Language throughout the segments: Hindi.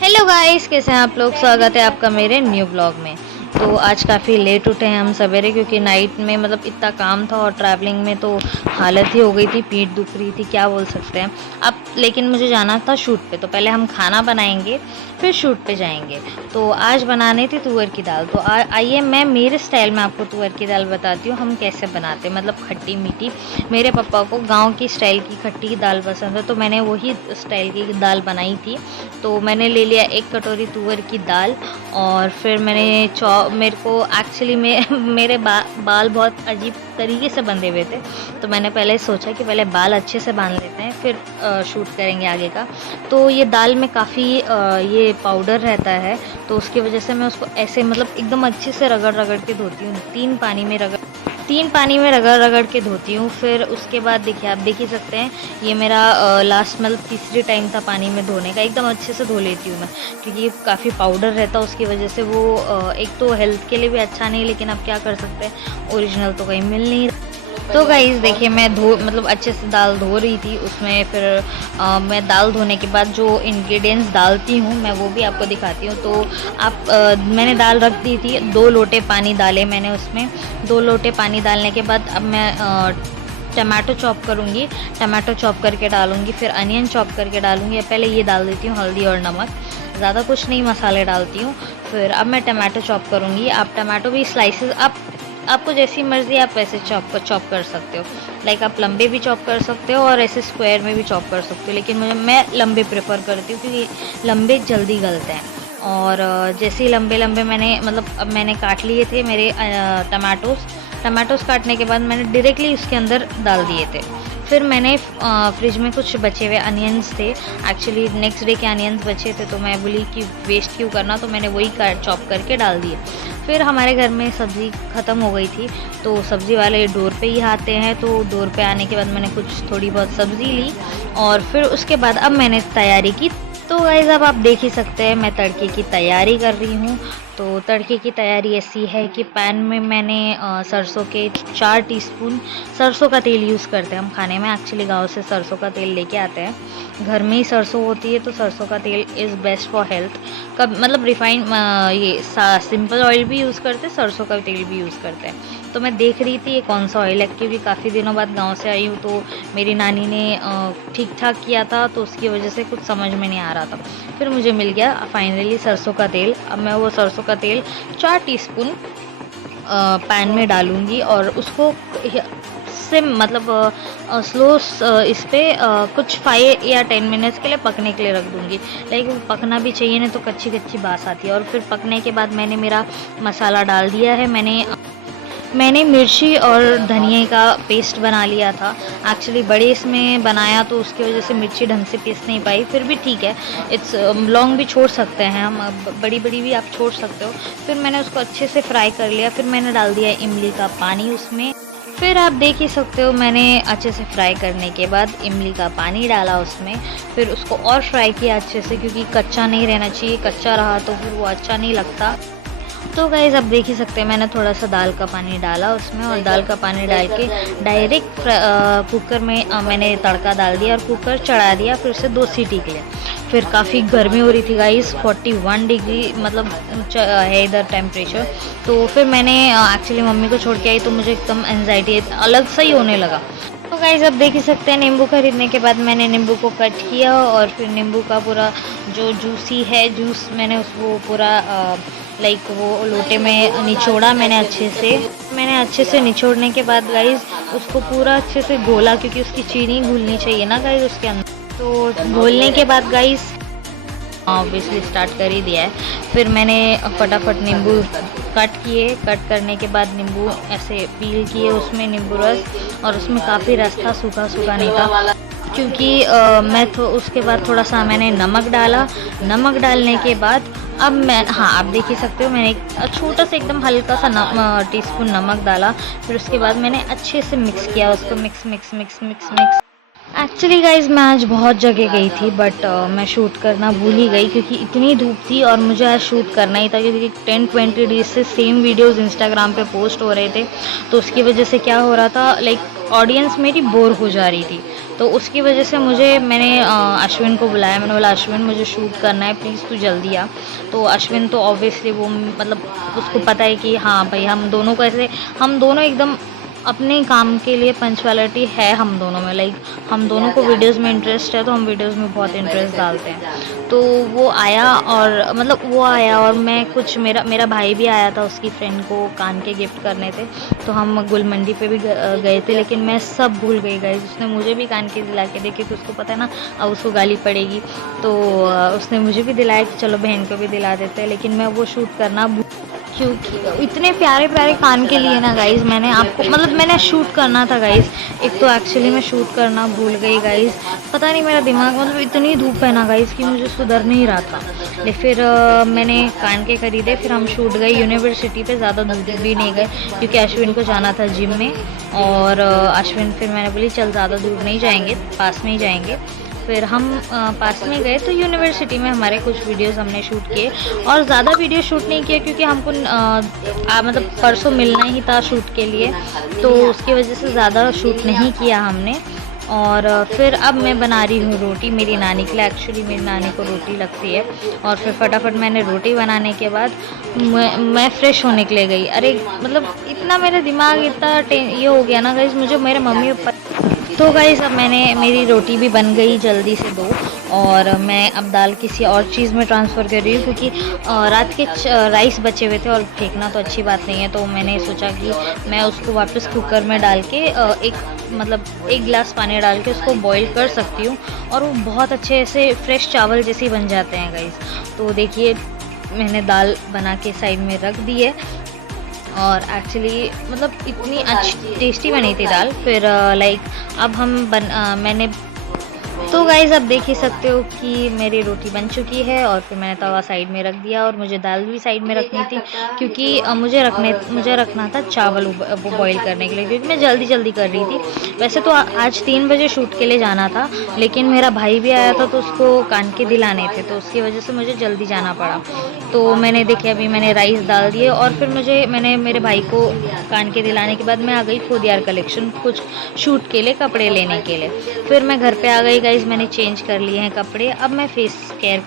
हेलो गाइस, कैसे हैं आप लोग। स्वागत है आपका मेरे न्यू ब्लॉग में। तो आज काफ़ी लेट उठे हैं हम सवेरे, क्योंकि नाइट में मतलब इतना काम था और ट्रैवलिंग में तो हालत ही हो गई थी, पीठ दुख रही थी, क्या बोल सकते हैं अब। लेकिन मुझे जाना था शूट पे, तो पहले हम खाना बनाएंगे फिर शूट पे जाएंगे। तो आज बनाने थी तुअर की दाल। तो आइए मैं मेरे स्टाइल में आपको तुअर की दाल बताती हूँ हम कैसे बनाते हैं, मतलब खट्टी मीठी। मेरे पापा को गांव की स्टाइल की खट्टी दाल पसंद है, तो मैंने वही स्टाइल की दाल बनाई थी। तो मैंने ले लिया 1 कटोरी तुअर की दाल, और फिर मैंने मेरे को एक्चुअली मेरे बाल बहुत अजीब तरीके से बंधे हुए थे, तो मैंने पहले सोचा कि पहले बाल अच्छे से बांध लेते हैं फिर शूट करेंगे आगे का। तो ये दाल में काफ़ी ये पाउडर रहता है, तो उसकी वजह से मैं उसको ऐसे मतलब एकदम अच्छे से रगड़ रगड़ के धोती हूँ। 3 पानी में रगड़ रगड़ के धोती हूँ। फिर उसके बाद देखिए, आप देख ही सकते हैं, ये मेरा लास्ट मतलब तीसरी टाइम था पानी में धोने का। एकदम अच्छे से धो लेती हूँ मैं, क्योंकि काफ़ी पाउडर रहता है, उसकी वजह से वो एक तो हेल्थ के लिए भी अच्छा नहीं, लेकिन अब क्या कर सकते हैं, ओरिजिनल तो कहीं मिल नहीं। तो गाइस देखिए, मैं मतलब अच्छे से दाल धो रही थी उसमें। फिर मैं दाल धोने के बाद जो इंग्रेडिएंट्स डालती हूँ मैं वो भी आपको दिखाती हूँ। तो मैंने दाल रख दी थी, 2 लोटे पानी डाले मैंने उसमें। 2 लोटे पानी डालने के बाद अब मैं टमाटो चॉप करूँगी, टमाटो चॉप करके डालूँगी, फिर अनियन चॉप करके डालूँगी। पहले ये डाल देती हूँ हल्दी और नमक, ज़्यादा कुछ नहीं मसाले डालती हूँ। फिर अब मैं टमाटो चॉप करूँगी। आप टमाटो भी स्लाइसेस, आपको जैसी मर्ज़ी आप वैसे चॉप कर सकते हो। लाइक आप लंबे भी चॉप कर सकते हो और ऐसे स्क्वायर में भी चॉप कर सकते हो, लेकिन मैं लंबे प्रेफर करती हूँ, क्योंकि लंबे जल्दी गलते हैं। और जैसे ही लंबे लंबे अब मैंने काट लिए थे मेरे टमाटोस काटने के बाद मैंने डायरेक्टली उसके अंदर डाल दिए थे। फिर मैंने फ्रिज में कुछ बचे हुए अनियंस थे, एक्चुअली नेक्स्ट डे के अनियंस बचे थे, तो मैं बोली कि वेस्ट क्यों करना, तो मैंने वही चॉप करके डाल दिए। फिर हमारे घर में सब्ज़ी ख़त्म हो गई थी, तो सब्ज़ी वाले डोर पे ही आते हैं। तो डोर पे आने के बाद मैंने कुछ थोड़ी बहुत सब्ज़ी ली, और फिर उसके बाद अब मैंने तैयारी की। तो गाइस अब आप देख ही सकते हैं मैं तड़के की तैयारी कर रही हूँ। तो तड़के की तैयारी ऐसी है कि पैन में मैंने सरसों के 4 टीस्पून सरसों का तेल यूज़ करते हैं हम खाने में। एक्चुअली गांव से सरसों का तेल लेके आते हैं, घर में ही सरसों होती है, तो सरसों का तेल इज़ बेस्ट फॉर हेल्थ। कब मतलब रिफाइंड ये सिंपल ऑयल भी यूज़ करते हैं, सरसों का तेल भी यूज़ करते हैं। तो मैं देख रही थी ये कौन सा ऑयल है, क्योंकि काफ़ी दिनों बाद गांव से आई हूँ, तो मेरी नानी ने ठीक ठाक किया था, तो उसकी वजह से कुछ समझ में नहीं आ रहा था। फिर मुझे मिल गया फाइनली सरसों का तेल। अब मैं वो सरसों का तेल 4 टीस्पून पैन में डालूँगी, और उसको से मतलब स्लो इस पे कुछ 5 या 10 मिनट्स के लिए पकने के लिए रख दूँगी। लाइक वो पकना भी चाहिए, नहीं तो कच्ची कच्ची बास आती है। और फिर पकने के बाद मैंने मेरा मसाला डाल दिया है। मैंने मिर्ची और धनिया का पेस्ट बना लिया था। एक्चुअली बड़े इसमें बनाया, तो उसकी वजह से मिर्ची ढंग से पीस नहीं पाई, फिर भी ठीक है, इट्स लॉन्ग भी छोड़ सकते हैं हम, बड़ी बड़ी भी आप छोड़ सकते हो। फिर मैंने उसको अच्छे से फ्राई कर लिया। फिर मैंने डाल दिया इमली का पानी उसमें। फिर आप देख ही सकते हो, मैंने अच्छे से फ्राई करने के बाद इमली का पानी डाला उसमें। फिर उसको और फ्राई किया अच्छे से, क्योंकि कच्चा नहीं रहना चाहिए, कच्चा रहा तो फिर वो अच्छा नहीं लगता। तो गाइज़ अब देख ही सकते हैं, मैंने थोड़ा सा दाल का पानी डाला उसमें, और दाल का पानी डाल के डायरेक्ट कुकर में मैंने तड़का डाल दिया और कुकर चढ़ा दिया। फिर उसे 2 सीटी के लिए। फिर काफ़ी गर्मी हो रही थी गाइज़, 41 डिग्री मतलब है इधर टेम्परेचर। तो फिर मैंने एक्चुअली मम्मी को छोड़ के आई, तो मुझे एकदम एनजाइटी अलग सा ही होने लगा। तो गाइज़ अब देख ही सकते हैं, नींबू खरीदने के बाद मैंने नींबू को कट किया, और फिर नींबू का पूरा जो जूसी है जूस मैंने उसको पूरा लाइक वो लोटे में निचोड़ा मैंने अच्छे से निचोड़ने के बाद गाइज़ उसको पूरा अच्छे से घोला, क्योंकि उसकी चीनी घुलनी चाहिए ना गाइज़ उसके अंदर। तो घोलने के बाद गाइज़ ऑब्वियसली स्टार्ट कर ही दिया है। फिर मैंने फटाफट नींबू कट करने के बाद नींबू ऐसे पील किए उसमें नींबू रस, और उसमें काफ़ी रस था, सूखा सूखा नहीं था, क्योंकि मैं तो उसके बाद थोड़ा सा मैंने नमक डाला। नमक डालने के बाद अब आप देख ही सकते हो, मैंने एक छोटा सा एकदम हल्का सा टीस्पून नमक डाला। फिर उसके बाद मैंने अच्छे से मिक्स किया उसको, मिक्स। एक्चुअली गाइज मैं आज बहुत जगह गई थी बट मैं शूट करना भूल ही गई क्योंकि इतनी धूप थी और मुझे आज शूट करना ही था क्योंकि 10-20 डेज से सेम वीडियोस इंस्टाग्राम पे पोस्ट हो रहे थे। तो उसकी वजह से क्या हो रहा था, लाइक ऑडियंस मेरी बोर हो जा रही थी। तो उसकी वजह से मैंने अश्विन को बुलाया। मैंने बोला अश्विन मुझे शूट करना है, प्लीज़ तू जल्दी आ। तो अश्विन तो ऑब्वियसली वो मतलब उसको पता है कि हाँ भाई हम दोनों को ऐसे, हम दोनों एकदम अपने काम के लिए पंचुअलिटी है हम दोनों में, लाइक हम दोनों को वीडियोस में इंटरेस्ट है तो हम वीडियोस में बहुत इंटरेस्ट डालते हैं। तो वो आया और मतलब वो आया और मैं कुछ मेरा मेरा भाई भी आया था, उसकी फ्रेंड को कान के गिफ्ट करने थे। तो हम गुलमंडी पे भी गए थे लेकिन मैं सब भूल गई गाइस। उसने मुझे भी कान के दिला के देखे, तो उसको पता है ना अब उसको गाली पड़ेगी। तो उसने मुझे भी दिलाया कि चलो बहन को भी दिला देते हैं, लेकिन मैं वो शूट करना क्योंकि इतने प्यारे प्यारे कान के लिए ना गाइज़, मैंने आपको मतलब मैंने शूट करना था गाइज़। एक तो एक्चुअली मैं शूट करना भूल गई गाइज़, पता नहीं मेरा दिमाग मतलब इतनी धूप है ना गाइज़ कि मुझे सुधर नहीं रहा था। लेकिन फिर मैंने कान के ख़रीदे, फिर हम शूट गए यूनिवर्सिटी पे। ज़्यादा दूर भी नहीं गए क्योंकि अश्विन को जाना था जिम में। और अश्विन फिर मैंने बोली चल ज़्यादा दूर नहीं जाएंगे, पास में ही जाएंगे। फिर हम पास में गए तो यूनिवर्सिटी में हमारे कुछ वीडियोस हमने शूट किए और ज़्यादा वीडियो शूट नहीं किए क्योंकि हमको मतलब परसों मिलना ही था शूट के लिए, तो उसकी वजह से ज़्यादा शूट नहीं किया हमने। और फिर अब मैं बना रही हूँ रोटी मेरी नानी के लिए। एक्चुअली मेरी नानी को रोटी लगती है। और फिर फटाफट मैंने रोटी बनाने के बाद मैं फ़्रेश होने के लिए गई। अरे मतलब इतना मेरा दिमाग इतना ये हो गया ना गाइस, मुझे मेरे मम्मी पापा। तो गाइस अब मेरी रोटी भी बन गई जल्दी से 2। और मैं अब दाल किसी और चीज़ में ट्रांसफ़र कर रही हूँ क्योंकि रात के राइस बचे हुए थे और फेंकना तो अच्छी बात नहीं है। तो मैंने सोचा कि मैं उसको वापस कुकर में डाल के एक गिलास पानी डाल के उसको बॉईल कर सकती हूँ और वो बहुत अच्छे से फ्रेश चावल जैसे बन जाते हैं गाइस। तो देखिए मैंने दाल बना के साइड में रख दी है और एक्चुअली मतलब इतनी अच्छी टेस्टी बनी थी दाल। फिर अब मैंने तो गाइज़ अब देख ही सकते हो कि मेरी रोटी बन चुकी है और फिर मैंने तवा साइड में रख दिया और मुझे दाल भी साइड में रखनी थी क्योंकि मुझे रखना था चावल वो बॉईल करने के लिए क्योंकि मैं जल्दी कर रही थी। वैसे तो आज 3 बजे शूट के लिए जाना था लेकिन मेरा भाई भी आया था तो उसको कान के दिलाने थे, तो उसकी वजह से मुझे जल्दी जाना पड़ा। तो मैंने देखिए अभी मैंने राइस डाल दिए और फिर मैंने मेरे भाई को कान के दिलाने के बाद मैं आ गई खोदियार कलेक्शन कुछ शूट के लिए कपड़े लेने के लिए। फिर मैं घर पे आ गई गाइज, मैंने चेंज कर लिए हैं कपड़े। अब मैं फेस केयर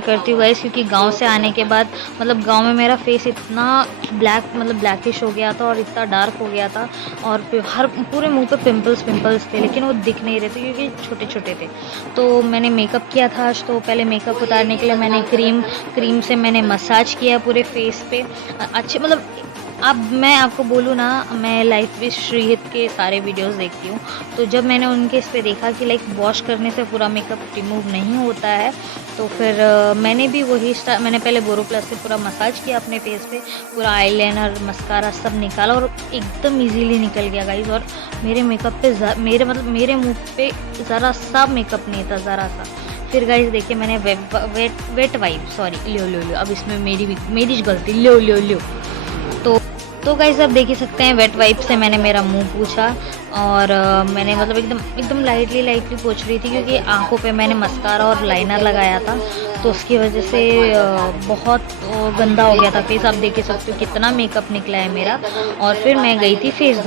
करती हूँ गाइज क्योंकि गांव से आने के बाद मतलब गांव में मेरा फेस इतना ब्लैकिश हो गया था और इतना डार्क हो गया था और पूरे मुंह पे पिंपल्स थे लेकिन वो दिख नहीं रहे थे क्योंकि छोटे छोटे थे। तो मैंने मेकअप किया था आज, तो पहले मेकअप उतारने के लिए मैंने क्रीम से मैंने मसाज किया पूरे फेस पे अच्छे मतलब। अब मैं आपको बोलूँ ना, मैं लाइफ विद श्रीहित के सारे वीडियोस देखती हूँ, तो जब मैंने उनके इस पे देखा कि लाइक वॉश करने से पूरा मेकअप रिमूव नहीं होता है तो फिर मैंने भी मैंने पहले बोरोप्लस से पूरा मसाज किया अपने फेस पे, पूरा आईलाइनर मस्कारा सब निकाला और एकदम इजीली निकल गया गाइज। और मेरे मेकअप पे मेरे मुँह पे ज़रा सा मेकअप नहीं था, ज़रा सा। फिर गाइज देखिए मैंने वेट वाइप सॉरी लो अब इसमें मेरी गलती लो। तो गाइस आप देख ही सकते हैं वेट वाइप से मैंने मेरा मुंह पोंछा और मैंने मतलब एकदम लाइटली पोंछ रही थी क्योंकि आंखों पे मैंने मस्कारा और लाइनर लगाया था तो उसकी वजह से बहुत गंदा हो गया था फेस। आप देख ही सकते हो कितना मेकअप निकला है मेरा। और फिर मैं गई थी फेस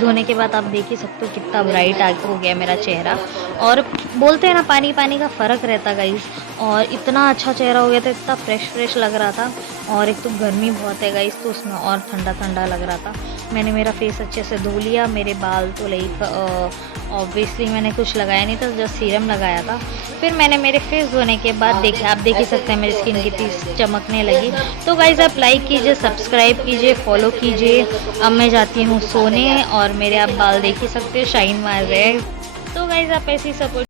धोने के बाद आप देख ही सकते हो कितना ब्राइट हो गया मेरा चेहरा। और बोलते हैं ना पानी का फ़र्क रहता गाइस, और इतना अच्छा चेहरा हो गया था, इतना फ्रेश लग रहा था। और एक तो गर्मी बहुत है गाइस तो उसमें और ठंडा लग रहा था। मैंने मेरा फेस अच्छे से धो लिया, मेरे बाल तो लाइक ऑब्वियसली मैंने कुछ लगाया नहीं था, जस्ट सीरम लगाया था। फिर मैंने मेरे फेस धोने के बाद देखिए आप देख ही सकते हैं मेरी स्किन कितनी चमकने लगी। तो गाइज़ आप लाइक कीजिए, सब्सक्राइब कीजिए, फॉलो कीजिए। अब मैं जाती हूँ सोने और मेरे आप बाल देख ही सकते हो शाइन मार रहे हैं। तो गाइज़ आप ऐसे ही सपोर्ट